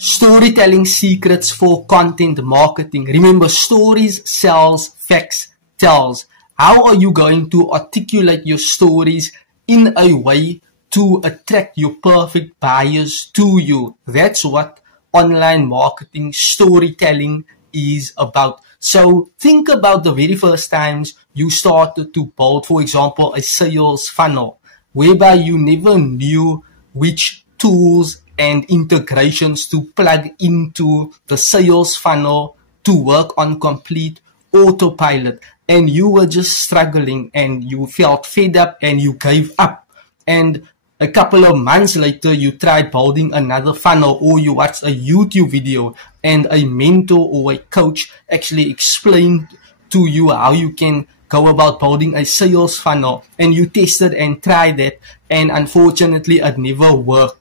Storytelling secrets for content marketing. Remember, stories sells, facts tells. How are you going to articulate your stories in a way to attract your perfect buyers to you? That's what online marketing storytelling is about. So think about the very first times you started to build, for example, a sales funnel, whereby you never knew which tools and integrations to plug into the sales funnel to work on complete autopilot, and you were just struggling and you felt fed up and you gave up. And a couple of months later, you tried building another funnel, or you watched a YouTube video and a mentor or a coach actually explained to you how you can go about building a sales funnel, and you tested and tried that, and unfortunately it never worked.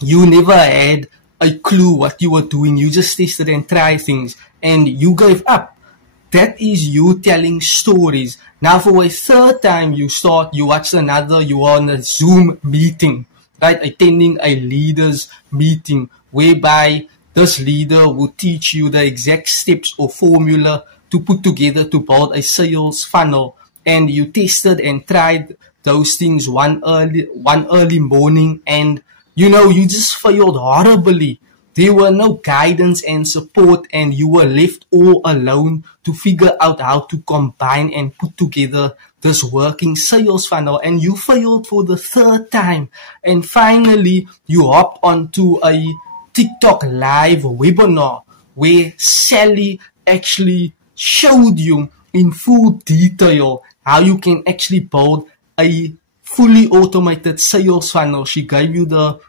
You never had a clue what you were doing. You just tested and tried things and you gave up. That is you telling stories. Now for a third time you watch another, you are on a Zoom meeting, right? Attending a leaders meeting whereby this leader will teach you the exact steps or formula to put together to build a sales funnel. And you tested and tried those things one early morning, and you just failed horribly. There were no guidance and support, and you were left all alone to figure out how to combine and put together this working sales funnel, and you failed for the third time. And finally, you hopped onto a TikTok live webinar where Sally actually showed you in full detail how you can actually build a fully automated sales funnel. She gave you the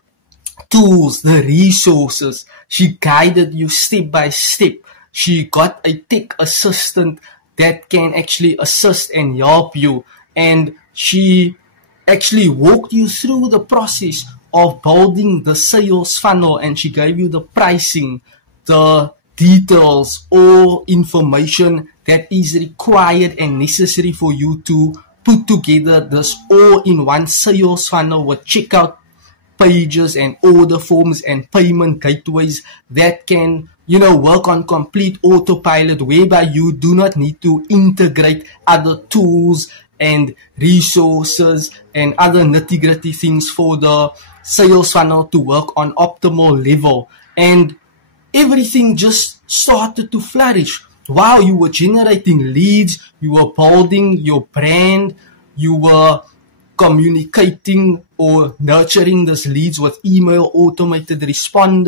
tools, the resources. She guided you step by step. She got a tech assistant that can actually assist and help you. And she actually walked you through the process of building the sales funnel, and she gave you the pricing, the details, all information that is required and necessary for you to put together this all-in-one sales funnel with checkout pages and order forms and payment gateways that can, work on complete autopilot, whereby you do not need to integrate other tools and resources and other nitty-gritty things for the sales funnel to work on optimal level. And everything just started to flourish. Wow, you were generating leads, you were building your brand, you were communicating or nurturing these leads with email automated responders.